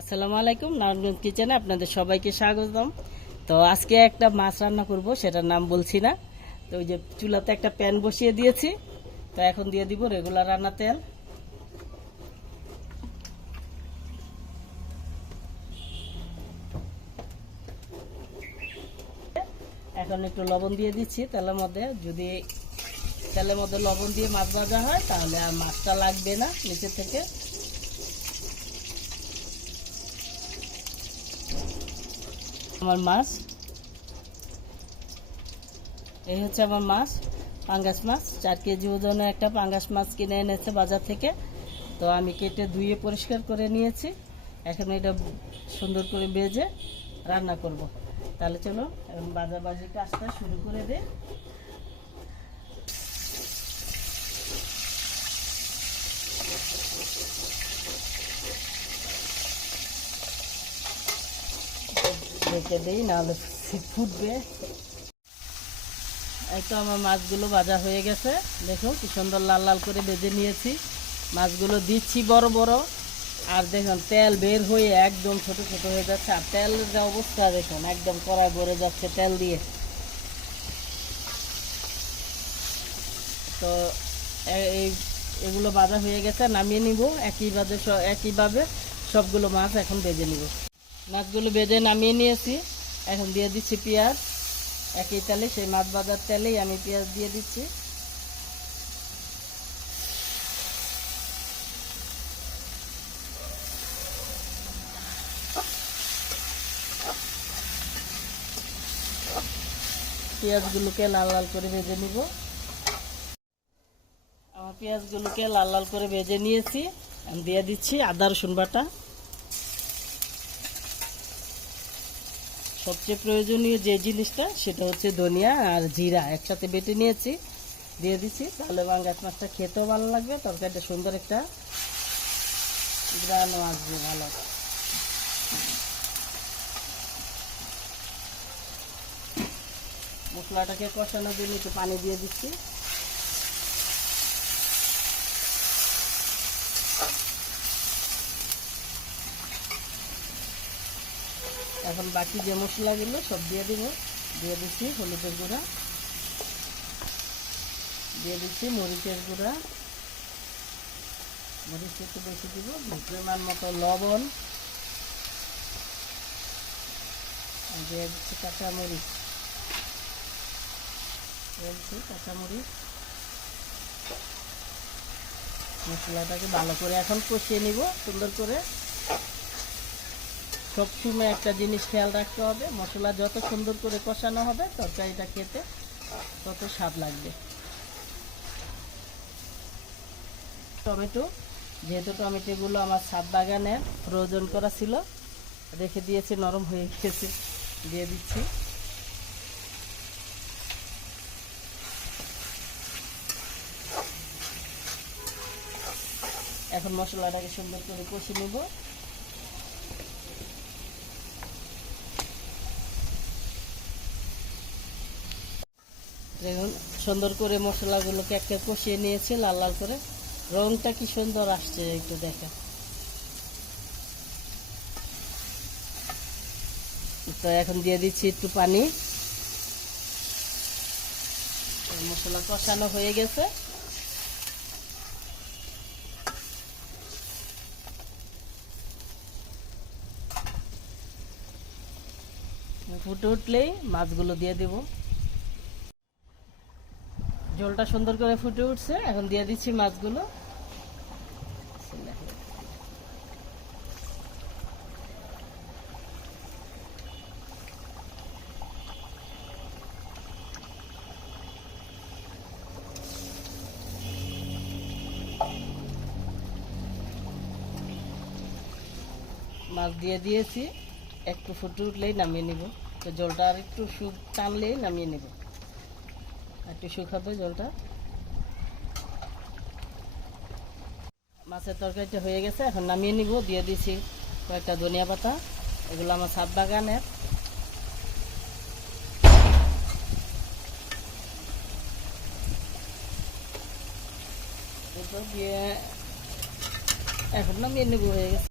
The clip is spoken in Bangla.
আসসালামু আলাইকুম, নারায়ণগঞ্জ কিচেনে আপনাদের সবাইকে স্বাগতম। তো আজকে একটা মাছ রান্না করব, সেটার নাম বলছি না। তো ওই যে চুলাতে একটা প্যান বসিয়ে দিয়েছি। তো এখন দিয়ে দিব রেগুলার রান্না তেল। এখন একটু লবণ দিয়ে দিচ্ছি তেলের মধ্যে। যদি তেলের মধ্যে লবণ দিয়ে মাছ ভাজা হয় তাহলে আর মাছটা লাগবে না নিচে থেকে। আমার মাছ, এই হচ্ছে আমার মাছ, পাঙ্গাস মাছ। 4 কেজি ওজনের একটা পাঙ্গাস মাছ কিনে এনেছে বাজার থেকে। তো আমি কেটে ধুয়ে পরিষ্কার করে নিয়েছি। এখন এটা সুন্দর করে ভেজে রান্না করব। তাহলে চলো এখন ভাজাভাজি কাজটা শুরু করে দে। রেখে দিই, নাহলে ফুটবে। এই তো আমার মাছগুলো ভাজা হয়ে গেছে। দেখো কি সুন্দর লাল লাল করে ভেজে নিয়েছি। মাছগুলো দিচ্ছি বড় বড়, আর দেখুন তেল বের হয়ে একদম ছোট ছোট হয়ে যাচ্ছে। আর তেলের যা অবস্থা দেখুন, একদম কড়াই ভরে যাচ্ছে তেল দিয়ে। তো এই এগুলো ভাজা হয়ে গেছে, নামিয়ে নিব। একইভাবে সবগুলো মাছ এখন ভেজে নিব। মাছগুলো ভেজে নামিয়ে নিয়েছি। এখন দিয়ে দিচ্ছি পেঁয়াজ। একই তেলে, সেই মাছ ভাজার তেলেই আমি পেঁয়াজ দিয়ে দিচ্ছি। পেঁয়াজগুলোকে লাল লাল করে ভেজে নিব। আমার পেঁয়াজগুলোকে লাল লাল করে ভেজে নিয়েছি। আমি দিয়ে দিচ্ছি আদা রসুন বাটা। সবচেয়ে প্রয়োজনীয় যে জিনিসটা সেটা হচ্ছে ধনিয়া আর জিরা একসাথে বেটে নিয়েছি, দিয়ে দিচ্ছি। তাহলে পাঙ্গাস মাছটা খেতেও ভালো লাগবে, তরকারিটা সুন্দর একটা গ্রানও আসবে ভালো। মশলাটাকে কষানোর জন্য একটু পানি দিয়ে দিচ্ছি। এখন বাকি যে মশলাগুলো সব দিয়ে দিব। দিয়ে দিচ্ছি হলুদের গুঁড়া, দিয়ে দিচ্ছি মরিচের গুঁড়া, মরিচ একটু বেশি দিব, পরিমাণ মতো লবণ, দিয়ে দিচ্ছি কাঁচামরিচ, কাঁচামরিচ। মশলাটাকে ভালো করে এখন কষিয়ে নিব সুন্দর করে। সবসময় একটা জিনিস খেয়াল রাখতে হবে, মশলা যত সুন্দর করে কষানো হবে তরকারিটা খেতে তত স্বাদ লাগবে। টমেটো, যেহেতু টমেটোগুলো আমার ছাদ বাগানে ফ্রোজেন করা ছিল, রেখে দিয়েছি, নরম হয়ে গেছে, দিয়ে দিচ্ছি। এখন মশলাটাকে সুন্দর করে কষিয়ে নেব। দেখুন সুন্দর করে মশলাগুলোকে একটা কষিয়ে নিয়েছি লাল লাল করে। রংটা কি সুন্দর আসছে একটু দেখেন। তো এখন দিয়ে দিচ্ছি একটু পানি। মশলা কষানো হয়ে গেছে। ফুটে উঠলেই মাছগুলো দিয়ে দেব। ঝোলটা সুন্দর করে ফুটে উঠছে, এখন দিয়ে দিচ্ছি মাছগুলো। মাছ দিয়ে দিয়েছি, একটু ফুটে উঠলেই নামিয়ে নিব। তো জলটা আর একটু টানলেই নামিয়ে নেব, একটু শুকাবে জলটা। মাছের তরকারিটা হয়ে গেছে, এখন নামিয়ে নিব। দিয়ে দিয়েছি কয়েকটা ধনিয়া পাতা, এগুলো আমার ছাদ বাগানের। দিয়ে এখন নামিয়ে নিব, হয়ে গেছে।